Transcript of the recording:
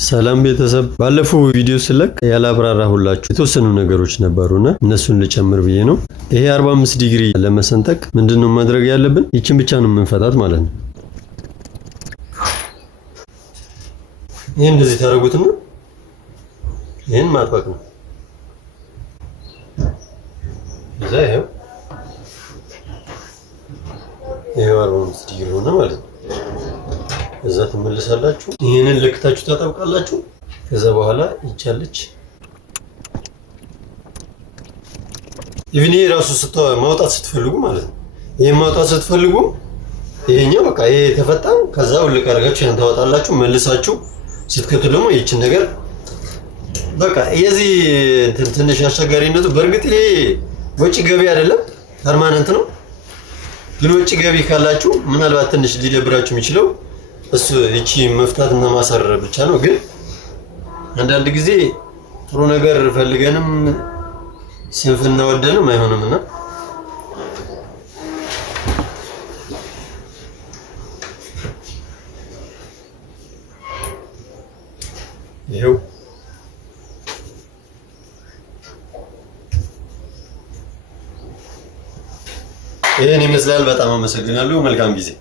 ሰላም ቤተሰብ፣ ባለፈው ቪዲዮ ስለቅ ያላብራራሁላችሁ የተወሰኑ ነገሮች ነበሩና እነሱን ልጨምር ብዬ ነው። ይሄ 45 ዲግሪ ለመሰንጠቅ ምንድነው ማድረግ ያለብን? ይችን ብቻ ነው የምንፈታት ማለት ነው። ይሄን እንደዚህ ታደርጉትና ይሄን ማጥበቅ ነው። እዛ ይሄው 45 ዲግሪ ሆነ ማለት ነው። እዛ ትመለሳላችሁ። ይሄንን ልክታችሁ ታጠብቃላችሁ። ከዛ በኋላ ይቻለች ኢቭኒ ራሱ ማውጣት ስትፈልጉ ማለት ነው። ይሄን ማውጣት ስትፈልጉ ይሄኛው በቃ ይሄ ተፈጣን ከዛ ውልቅ አድርጋችሁ ያን ታወጣላችሁ። መልሳችሁ ስትከቱ ደግሞ ይችን ነገር በቃ የዚህ ትንሽ አስቸጋሪነቱ በእርግጥ ይሄ ወጪ ገቢ አይደለም፣ ፐርማነንት ነው። ግን ወጪ ገቢ ካላችሁ ምናልባት ትንሽ ሊደብራችሁ የሚችለው እሱ እቺ መፍታት እና ማሰር ብቻ ነው። ግን አንዳንድ ጊዜ ጥሩ ነገር ፈልገንም ስንፍና ወደንም አይሆንምና ይሄው ይሄን ይመስላል። በጣም አመሰግናለሁ። መልካም ጊዜ